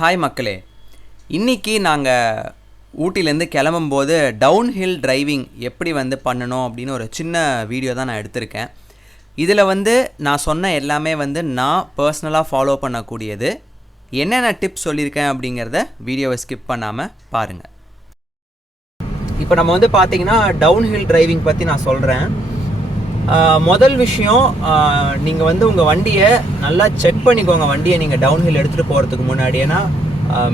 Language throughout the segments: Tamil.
ஹாய் மக்களே, இன்றைக்கி நாங்கள் ஊட்டிலேருந்து கிளம்பும்போது டவுன்ஹில் டிரைவிங் எப்படி பண்ணணும் அப்படின்னு ஒரு சின்ன வீடியோ தான் நான் எடுத்திருக்கேன். இதில் நான் சொன்ன எல்லாமே நான் பர்சனலாக ஃபாலோ பண்ணக்கூடியது. என்னென்ன டிப்ஸ் சொல்லியிருக்கேன் அப்படிங்கிறத வீடியோவை ஸ்கிப் பண்ணாமல் பாருங்கள். இப்போ நம்ம பார்த்தீங்கன்னா டவுன்ஹில் டிரைவிங் பற்றி நான் சொல்கிறேன். முதல் விஷயம், நீங்கள் உங்கள் வண்டியை நல்லா செக் பண்ணிக்கோங்க. வண்டியை நீங்கள் டவுன்ஹில் எடுத்துகிட்டு போகிறதுக்கு முன்னாடி. ஏன்னா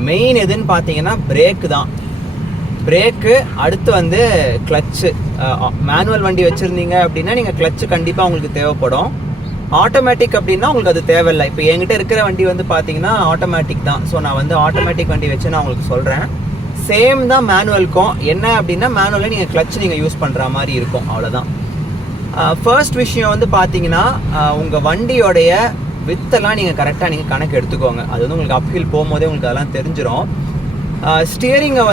மெயின் எதுன்னு பார்த்தீங்கன்னா பிரேக்கு தான். பிரேக்கு, அடுத்து கிளச்சு. மேனுவல் வண்டி வச்சுருந்தீங்க அப்படின்னா நீங்கள் கிளச்சு கண்டிப்பாக உங்களுக்கு தேவைப்படும். ஆட்டோமேட்டிக் அப்படின்னா உங்களுக்கு அது தேவையில்லை. இப்போ என்கிட்ட இருக்கிற வண்டி பார்த்தீங்கன்னா ஆட்டோமேட்டிக் தான். ஸோ நான் ஆட்டோமேட்டிக் வண்டி வச்சு நான் உங்களுக்கு சொல்கிறேன். சேம் தான் மேனுவலுக்கும். என்ன அப்படின்னா மேனுவலில் நீங்கள் கிளச் நீங்கள் யூஸ் பண்ணுற மாதிரி இருக்கும், அவ்வளோதான். ஃபர்ஸ்ட் விஷயம் பார்த்தீங்கன்னா உங்கள் வண்டியோடைய வித்தெல்லாம் நீங்கள் கரெக்டாக நீங்கள் கணக்கு எடுத்துக்கோங்க. அது உங்களுக்கு அப்ஹில் போகும்போதே உங்களுக்கு அதெல்லாம் தெரிஞ்சிடும். ஸ்டியரிங்கை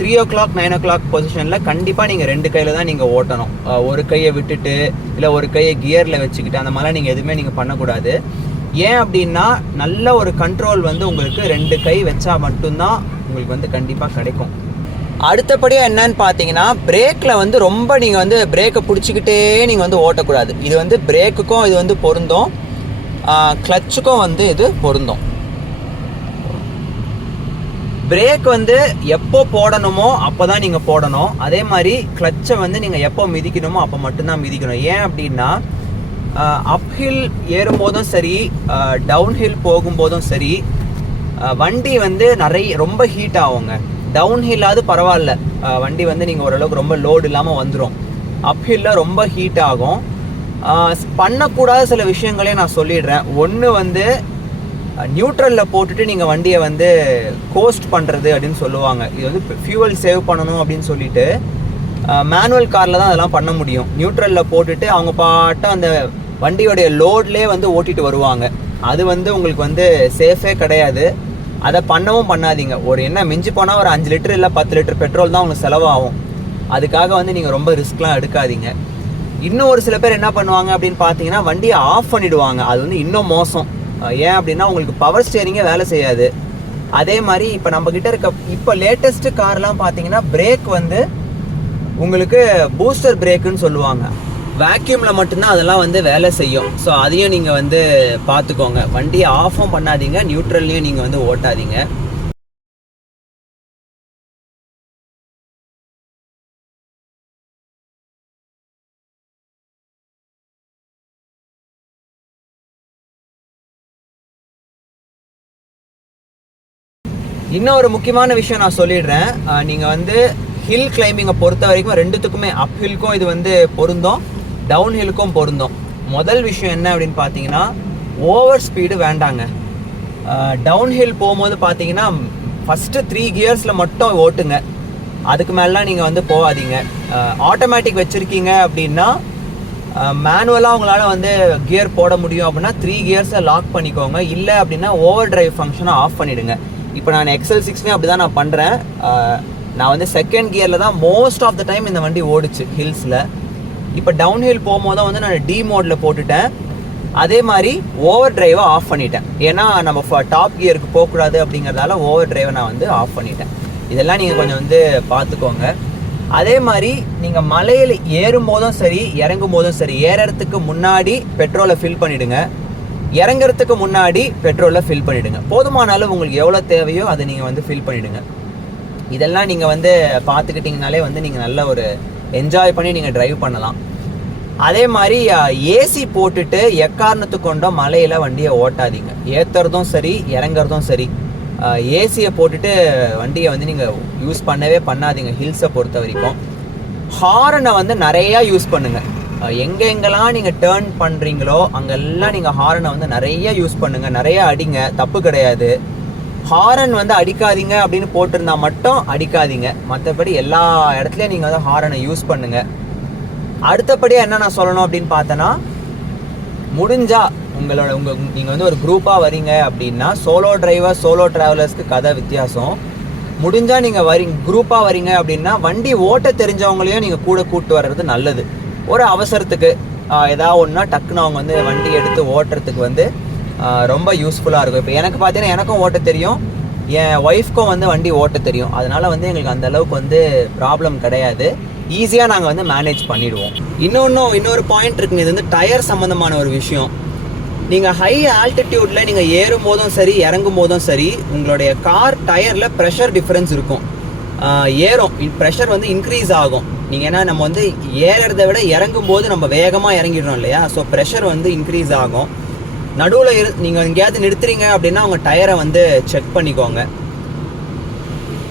3 o'clock 9 o'clock பொசிஷனில் கண்டிப்பாக நீங்கள் 2 கையில் தான் நீங்கள் ஓட்டணும். ஒரு கையை விட்டுட்டு இல்லை ஒரு கையை கியரில் வச்சுக்கிட்டு அந்த மாதிரிலாம் நீங்கள் எதுவுமே நீங்கள் பண்ணக்கூடாது. ஏன் அப்படின்னா நல்ல ஒரு கண்ட்ரோல் உங்களுக்கு 2 கை வச்சா மட்டும்தான் உங்களுக்கு கண்டிப்பாக கிடைக்கும். அடுத்தபடியாக என்னன்னு பார்த்தீங்கன்னா பிரேக்கில் ரொம்ப நீங்கள் பிரேக்கை பிடிச்சிக்கிட்டே நீங்கள் ஓட்டக்கூடாது. இது பிரேக்குக்கும் இது பொருந்தும், கிளச்சுக்கும் இது பொருந்தும். பிரேக் எப்போ போடணுமோ அப்போ தான் நீங்கள் போடணும். அதே மாதிரி கிளச்சை நீங்கள் எப்போ மிதிக்கணுமோ அப்போ மட்டும்தான் மிதிக்கணும். ஏன் அப்படின்னா அப்ஹில் ஏறும்போதும் சரி, டவுன்ஹில் போகும்போதும் சரி, வண்டி ரொம்ப ஹீட் ஆகுங்க. டவுன்ஹில்லாவது பரவாயில்ல, வண்டி நீங்கள் ஓரளவுக்கு ரொம்ப லோடு இல்லாமல் வந்துடும். அப்ஹில்ல ரொம்ப ஹீட் ஆகும். பண்ணக்கூடாத சில விஷயங்களையும் நான் சொல்லிடுறேன். ஒன்று நியூட்ரலில் போட்டுட்டு நீங்கள் வண்டியை கோஸ்ட் பண்ணுறது அப்படின்னு சொல்லுவாங்க. இது ஃபியூவல் சேவ் பண்ணணும் அப்படின்னு சொல்லிட்டு மேனுவல் காரில் தான் அதெல்லாம் பண்ண முடியும். நியூட்ரலில் போட்டுட்டு அவங்க பாட்டம் அந்த வண்டியோடைய லோட்லேயே ஓட்டிட்டு வருவாங்க. அது உங்களுக்கு சேஃபே கிடையாது. அதை பண்ணவும் பண்ணாதீங்க. ஒரு என்ன மிஞ்சி போனால் ஒரு 5 லிட்டர் இல்லை 10 லிட்டர் பெட்ரோல் தான் உங்களுக்கு செலவாகும். அதுக்காக நீங்கள் ரொம்ப ரிஸ்க்லாம் எடுக்காதீங்க. இன்னும் ஒரு சில பேர் என்ன பண்ணுவாங்க அப்படின்னு பார்த்தீங்கன்னா வண்டியை ஆஃப் பண்ணிவிடுவாங்க. அது இன்னும் மோசம். ஏன் அப்படின்னா உங்களுக்கு பவர் ஸ்டியரிங்கே வேலை செய்யாது. அதே மாதிரி இப்போ நம்மக்கிட்ட இருக்க இப்போ லேட்டஸ்ட்டு கார்லாம் பார்த்தீங்கன்னா பிரேக் உங்களுக்கு பூஸ்டர் பிரேக்குன்னு சொல்லுவாங்க. வேக்யூமில் மட்டும்தான் அதெல்லாம் வேலை செய்யும். ஸோ அதையும் நீங்கள் பார்த்துக்கோங்க. வண்டியை ஆஃபும் பண்ணாதீங்க, நியூட்ரல்லையும் நீங்கள் ஓட்டாதீங்க. இன்னும் ஒரு முக்கியமான விஷயம் நான் சொல்லிடுறேன். நீங்கள் ஹில் கிளைம்பிங்கை பொறுத்த வரைக்கும் ரெண்டுத்துக்குமே, அப் ஹில்க்கும் இது பொருந்தும், டவுன் ஹில்லுக்கும் பொருந்தும். முதல் விஷயம் என்ன அப்படின்னு பார்த்தீங்கன்னா ஓவர் ஸ்பீடு வேண்டாங்க. டவுன் ஹில் போகும்போது பார்த்தீங்கன்னா ஃபஸ்ட்டு 3 கியர்ஸில் மட்டும் ஓட்டுங்க. அதுக்கு மேலாம் நீங்கள் போகாதீங்க. ஆட்டோமேட்டிக் வச்சுருக்கீங்க அப்படின்னா மேனுவலாக உங்களால் கியர் போட முடியும் அப்படின்னா 3 கியர்ஸை லாக் பண்ணிக்கோங்க. இல்லை அப்படின்னா ஓவர் டிரைவ் ஃபங்க்ஷனை ஆஃப் பண்ணிவிடுங்க. இப்போ நான் XL6 அப்படி தான் நான் பண்ணுறேன். நான் செகண்ட் கியரில் தான் மோஸ்ட் ஆஃப் த டைம் இந்த வண்டி ஓடிச்சு ஹில்ஸில். இப்போ டவுன்ஹில் போகும்போது தான் நான் டி மோடில் போட்டுட்டேன். அதே மாதிரி ஓவர் டிரைவை ஆஃப் பண்ணிட்டேன். ஏன்னா நம்ம டாப் கியருக்கு போகக்கூடாது அப்படிங்கிறதால ஓவர் டிரைவை நான் ஆஃப் பண்ணிட்டேன். இதெல்லாம் நீங்கள் கொஞ்சம் பார்த்துக்கோங்க. அதே மாதிரி நீங்கள் மலையில் ஏறும் போதும் சரி, இறங்கும் போதும் சரி, ஏறறதுக்கு முன்னாடி பெட்ரோலை ஃபில் பண்ணிவிடுங்க. இறங்கிறதுக்கு முன்னாடி பெட்ரோலை ஃபில் பண்ணிவிடுங்க. போதுமான அளவு உங்களுக்கு எவ்வளோ தேவையோ அதை நீங்கள் ஃபில் பண்ணிவிடுங்க. இதெல்லாம் நீங்கள் பார்த்துக்கிட்டிங்கனாலே நீங்கள் நல்ல ஒரு என்ஜாய் பண்ணி நீங்கள் டிரைவ் பண்ணலாம். அதே மாதிரி ஏசி போட்டுட்டு எக்காரணத்துக்கு கொண்டோ மலையில் வண்டியை ஓட்டாதீங்க. ஏற்றுறதும் சரி, இறங்குறதும் சரி, ஏசியை போட்டுட்டு வண்டியை நீங்கள் யூஸ் பண்ணவே பண்ணாதீங்க ஹில்ஸை பொறுத்த வரைக்கும். ஹாரனை நிறையா யூஸ் பண்ணுங்கள். எங்கெங்கெல்லாம் நீங்கள் டேர்ன் பண்ணுறீங்களோ அங்கெல்லாம் நீங்கள் ஹாரனை நிறைய யூஸ் பண்ணுங்கள், நிறைய அடிங்க, தப்பு கிடையாது. ஹாரன் அடிக்காதீங்க அப்படின்னு போட்டிருந்தா மட்டும் அடிக்காதீங்க. மற்றபடி எல்லா இடத்துலையும் நீங்கள் ஹாரனை யூஸ் பண்ணுங்கள். அடுத்தபடியாக என்ன நான் சொல்லணும் அப்படின்னு பார்த்தேன்னா, முடிஞ்சால் நீங்கள் ஒரு குரூப்பாக வரீங்க அப்படின்னா, சோலோ டிரைவர் சோலோ ட்ராவலர்ஸ்க்கு கதை வித்தியாசம். முடிஞ்சால் நீங்கள் குரூப்பாக வரீங்க அப்படின்னா வண்டி ஓட்ட தெரிஞ்சவங்களையும் நீங்கள் கூட கூப்பிட்டு வர்றது நல்லது. ஒரு அவசரத்துக்கு ஏதாவது ஒன்றா டக்குன்னு அவங்க வண்டி எடுத்து ஓட்டுறதுக்கு ரொம்ப யூஸ்ஃபுல்லாக இருக்கும். இப்போ எனக்கு பார்த்தீங்கன்னா எனக்கும் ஓட்ட தெரியும், என் ஒய்ஃப்க்கும் வந்து வண்டி ஓட்ட தெரியும். அதனால் வந்து எங்களுக்கு அந்தளவுக்கு வந்து ப்ராப்ளம் கிடையாது. ஈஸியாக நாங்கள் வந்து மேனேஜ் பண்ணிவிடுவோம். இன்னொரு பாயிண்ட் இருக்குங்க. இது வந்து டயர் சம்மந்தமான ஒரு விஷயம். நீங்கள் ஹை ஆல்டிடியூடில் நீங்கள் ஏறும் போதும் சரி இறங்கும் போதும் சரி உங்களுடைய கார் டயரில் ப்ரெஷர் டிஃப்ரென்ஸ் இருக்கும். ஏறும் ப்ரெஷர் வந்து இன்க்ரீஸ் ஆகும். நீங்கள் ஏன்னா நம்ம வந்து ஏறுறதை விட இறங்கும் போது நம்ம வேகமாக இறங்கிடுறோம் இல்லையா? ஸோ ப்ரெஷர் வந்து இன்க்ரீஸ் ஆகும். நடுவில் நீங்கள் எங்கேயாவது நிறுத்துறீங்க அப்படின்னா அவங்க டயரை வந்து செக் பண்ணிக்கோங்க.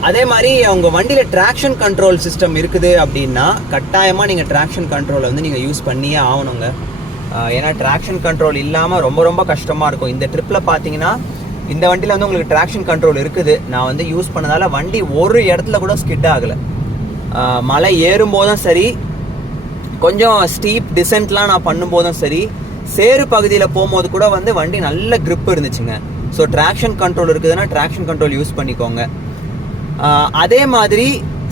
அதே மாதிரி அவங்க வண்டியில் ட்ராக்ஷன் கண்ட்ரோல் சிஸ்டம் இருக்குது அப்படின்னா கட்டாயமாக நீங்கள் ட்ராக்ஷன் கண்ட்ரோலை வந்து நீங்கள் யூஸ் பண்ணியே ஆகணுங்க. ஏன்னா ட்ராக்ஷன் கண்ட்ரோல் இல்லாமல் ரொம்ப ரொம்ப கஷ்டமாக இருக்கும். இந்த ட்ரிப்பில் பார்த்தீங்கன்னா இந்த வண்டியில் வந்து உங்களுக்கு ட்ராக்ஷன் கண்ட்ரோல் இருக்குது. நான் வந்து யூஸ் பண்ணதால் வண்டி ஒரு இடத்துல கூட ஸ்கிட் ஆகலை. மலை ஏறும்போதும் சரி, கொஞ்சம் ஸ்டீப் டிசென்ட்லாம் நான் பண்ணும்போதும் சரி, சேறு பகுதியில் போகும்போது கூட வந்து வண்டி நல்ல க்ரிப் இருந்துச்சுங்க. ஸோ ட்ராக்ஷன் கண்ட்ரோல் இருக்குதுன்னா ட்ராக்ஷன் கண்ட்ரோல் யூஸ் பண்ணிக்கோங்க. அதே மாதிரி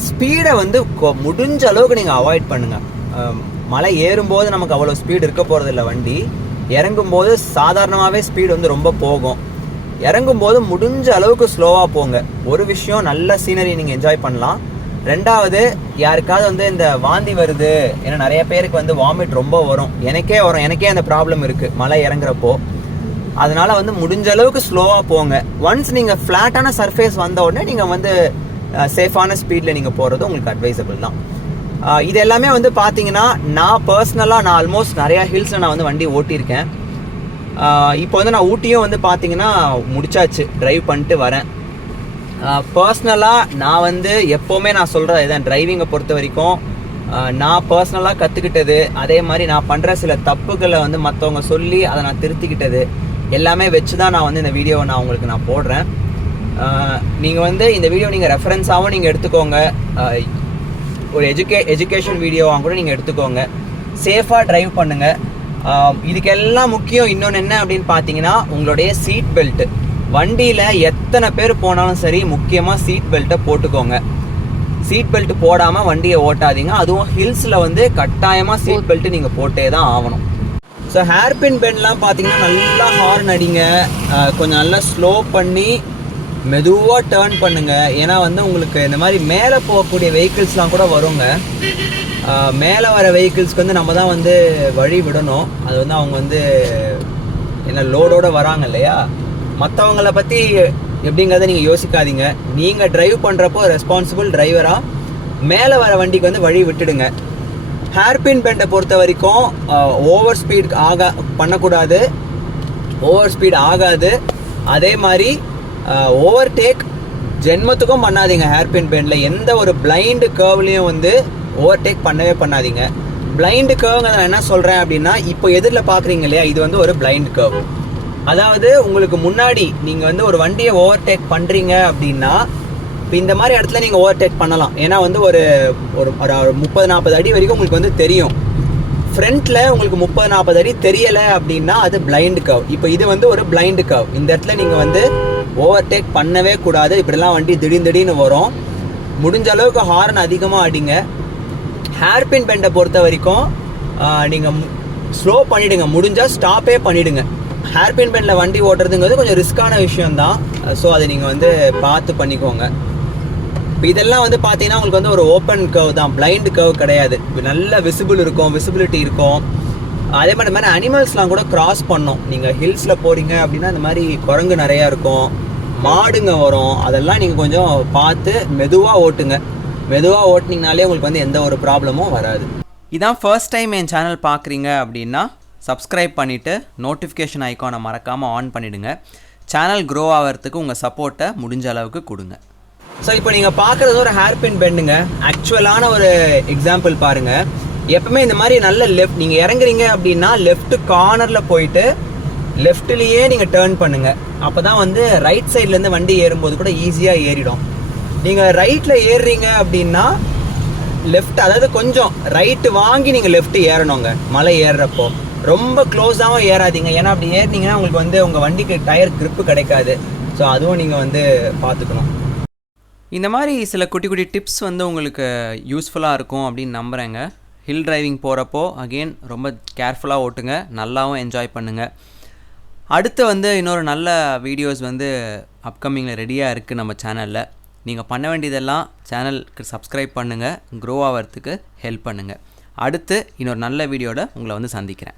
ஸ்பீடை வந்து முடிஞ்ச அளவுக்கு நீங்கள் அவாய்ட் பண்ணுங்கள். மலை ஏறும்போது நமக்கு அவ்வளோ ஸ்பீடு இருக்க போகிறதில்ல. வண்டி இறங்கும்போது சாதாரணமாகவே ஸ்பீடு வந்து ரொம்ப போகும். இறங்கும்போது முடிஞ்ச அளவுக்கு ஸ்லோவாக போங்க. ஒரு விஷயம், நல்ல சீனரி நீங்கள் என்ஜாய் பண்ணலாம். ரெண்டாவது, யாருக்காவது வந்து இந்த வாந்தி வருது, ஏன்னா நிறைய பேருக்கு வந்து வாமிட் ரொம்ப வரும். எனக்கே அந்த ப்ராப்ளம் இருக்குது மலை இறங்குறப்போ. அதனால் வந்து முடிஞ்ச அளவுக்கு ஸ்லோவாக போங்க. ஒன்ஸ் நீங்கள் ஃப்ளாட்டான சர்ஃபேஸ் வந்த உடனே நீங்கள் வந்து சேஃபான ஸ்பீடில் நீங்கள் போகிறது உங்களுக்கு அட்வைசபிள் தான். இது எல்லாமே வந்து பார்த்தீங்கன்னா நான் ஆல்மோஸ்ட் நிறையா ஹில்ஸில் நான் வந்து வண்டி ஓட்டியிருக்கேன். இப்போ வந்து நான் ஊட்டியும் வந்து பார்த்தீங்கன்னா முடிச்சாச்சு, ட்ரைவ் பண்ணிட்டு வரேன். பர்சனலாக நான் வந்து எப்போவுமே நான் சொல்கிறது இதுதான், டிரைவிங்கை பொறுத்த வரைக்கும் நான் பர்சனலாக கற்றுக்கிட்டது, அதே மாதிரி நான் பண்ணுற சில தப்புகளை வந்து மற்றவங்க சொல்லி அதை நான் திருத்திக்கிட்டது எல்லாமே வச்சு தான் நான் வந்து இந்த வீடியோவை நான் உங்களுக்கு போடுறேன். நீங்கள் வந்து இந்த வீடியோ நீங்கள் ரெஃபரன்ஸாகவும் நீங்கள் எடுத்துக்கோங்க, ஒரு எஜுகேஷன் வீடியோவாக கூட நீங்கள் எடுத்துக்கோங்க. சேஃபாக ட்ரைவ் பண்ணுங்கள். இதுக்கெல்லாம் முக்கியம் இன்னொன்று என்ன அப்படின்னு பார்த்தீங்கன்னா உங்களுடைய சீட் பெல்ட்டு. வண்டியில் எத்தனை பேர் போனாலும் சரி முக்கியமாக சீட் பெல்ட்டை போட்டுக்கோங்க. சீட் பெல்ட் போடாமல் வண்டியை ஓட்டாதீங்க. அதுவும் ஹில்ஸில் வந்து கட்டாயமாக சீட் பெல்ட்டு நீங்கள் போட்டே தான் ஆகணும். ஸோ ஹேர்பின் பெண்ட்லாம் பார்த்தீங்கன்னா நல்லா ஹார்ன் அடிங்க, கொஞ்சம் நல்லா ஸ்லோ பண்ணி மெதுவாக டேர்ன் பண்ணுங்கள். ஏன்னா வந்து உங்களுக்கு இந்த மாதிரி மேலே போகக்கூடிய வெஹிக்கிள்ஸ்லாம் கூட வருங்க. மேலே வர வெஹிக்கிள்ஸ்க்கு வந்து நம்ம தான் வந்து வழி விடணும். அது வந்து அவங்க வந்து என்ன லோடோடு வராங்க இல்லையா? மற்றவங்கள பற்றி எப்படிங்கிறத நீங்கள் யோசிக்காதீங்க. நீங்கள் ட்ரைவ் பண்ணுறப்போ ரெஸ்பான்சிபிள் டிரைவராக மேலே வர வண்டிக்கு வந்து வழி விட்டுடுங்க. ஹேர்பின் பெண்டை பொறுத்த வரைக்கும் ஓவர் ஸ்பீட் பண்ணக்கூடாது, ஓவர் ஸ்பீட் ஆகாது. அதே மாதிரி ஓவர்டேக் ஜென்மத்துக்கும் பண்ணாதீங்க. ஹேர்பின் பெண்டில் எந்த ஒரு பிளைண்டு கர்வ்லேயும் வந்து ஓவர்டேக் பண்ணவே பண்ணாதீங்க. பிளைண்டு கர்வ்ங்க நான் என்ன சொல்கிறேன் அப்படின்னா, இப்போ எதிரில் பார்க்குறீங்க இல்லையா, இது வந்து ஒரு பிளைண்ட் கர்வ். அதாவது உங்களுக்கு முன்னாடி நீங்கள் வந்து ஒரு வண்டியை ஓவர்டேக் பண்ணுறீங்க அப்படின்னா இப்போ இந்த மாதிரி இடத்துல நீங்கள் ஓவர்டேக் பண்ணலாம். ஏன்னா வந்து ஒரு 30-40 அடி வரைக்கும் உங்களுக்கு வந்து தெரியும். ஃப்ரண்ட்டில் உங்களுக்கு 30-40 அடி தெரியலை அப்படின்னா அது பிளைண்ட் கர்வ். இப்போ இது வந்து ஒரு பிளைண்டு கர்வ். இந்த இடத்துல நீங்கள் வந்து ஓவர்டேக் பண்ணவே கூடாது. இப்படிலாம் வண்டி திடீர்னு வரும். முடிஞ்ச அளவுக்கு ஹார்ன் அதிகமாக அடிங்க. ஹேர்பின் பெண்டை பொறுத்த வரைக்கும் நீங்கள் ஸ்லோ பண்ணிவிடுங்க, முடிஞ்சால் ஸ்டாப்பே பண்ணிவிடுங்க. ஹேர்பின் பெண்டில் வண்டி ஓட்டுறதுங்கிறது கொஞ்சம் ரிஸ்க்கான விஷயம்தான். ஸோ அதை நீங்கள் வந்து பார்த்து பண்ணிக்கோங்க. இப்போ இதெல்லாம் வந்து பார்த்தீங்கன்னா உங்களுக்கு வந்து ஒரு ஓப்பன் கர்வ் தான், பிளைண்ட் கர்வ் கிடையாது. நல்ல விசிபிலிட்டி இருக்கும். அதே மாதிரி அனிமல்ஸ்லாம் கூட கிராஸ் பண்ணோம். நீங்கள் ஹில்ஸில் போகிறீங்க அப்படின்னா இந்த மாதிரி குரங்கு நிறையா இருக்கும், மாடுங்க வரும். அதெல்லாம் நீங்கள் கொஞ்சம் பார்த்து மெதுவாக ஓட்டுங்க. மெதுவாக ஓட்டினீங்கனாலே உங்களுக்கு வந்து எந்த ஒரு ப்ராப்ளமும் வராது. இதான் ஃபர்ஸ்ட் டைம் என் சேனல் பார்க்குறீங்க அப்படின்னா சப்ஸ்கிரைப் பண்ணிவிட்டு நோட்டிஃபிகேஷன் ஐக்கானை மறக்காமல் ஆன் பண்ணிவிடுங்க. சேனல் க்ரோ ஆகிறதுக்கு உங்கள் சப்போர்ட்டை முடிஞ்ச அளவுக்கு கொடுங்க. ஸோ இப்போ நீங்கள் பார்க்குறது ஒரு ஹேர்பின் பெண்டுங்க. ஆக்சுவலான ஒரு எக்ஸாம்பிள் பாருங்கள். எப்பவுமே இந்த மாதிரி நல்ல லெஃப்ட் நீங்கள் இறங்குறீங்க அப்படின்னா லெஃப்ட் கார்னரில் போயிட்டு லெஃப்ட்லேயே நீங்கள் டேர்ன் பண்ணுங்கள். அப்போ தான் வந்து ரைட் சைட்லேருந்து வண்டி ஏறும்போது கூட ஈஸியாக ஏறிடும். நீங்கள் ரைட்டில் ஏறுறீங்க அப்படின்னா லெஃப்ட், அதாவது கொஞ்சம் ரைட்டு வாங்கி நீங்கள் லெஃப்ட் ஏறணுங்க. மலை ஏறுறப்போ ரொம்ப க்ளோஸாகவும் ஏறாதீங்க. ஏன்னா அப்படி ஏறினீங்கன்னா உங்களுக்கு வந்து உங்கள் வண்டிக்கு டயர் கிரிப்பு கிடைக்காது. ஸோ அதுவும் நீங்கள் வந்து பார்த்துக்கணும். இந்த மாதிரி சில குட்டி குட்டி டிப்ஸ் வந்து உங்களுக்கு யூஸ்ஃபுல்லாக இருக்கும் அப்படின்னு நம்புகிறேங்க. ஹில் டிரைவிங் போகிறப்போ அகெயின் ரொம்ப கேர்ஃபுல்லாக ஓட்டுங்க, நல்லாவும் என்ஜாய் பண்ணுங்கள். அடுத்து வந்து இன்னொரு நல்ல வீடியோஸ் வந்து அப்கமிங்கில் ரெடியாக இருக்குது நம்ம சேனலில். நீங்கள் பண்ண வேண்டியதெல்லாம் சேனலுக்கு சப்ஸ்கிரைப் பண்ணுங்கள், க்ரோ ஆகிறதுக்கு ஹெல்ப் பண்ணுங்கள். அடுத்து இன்னொரு நல்ல வீடியோட உங்களை வந்து சந்திக்கிறேன்.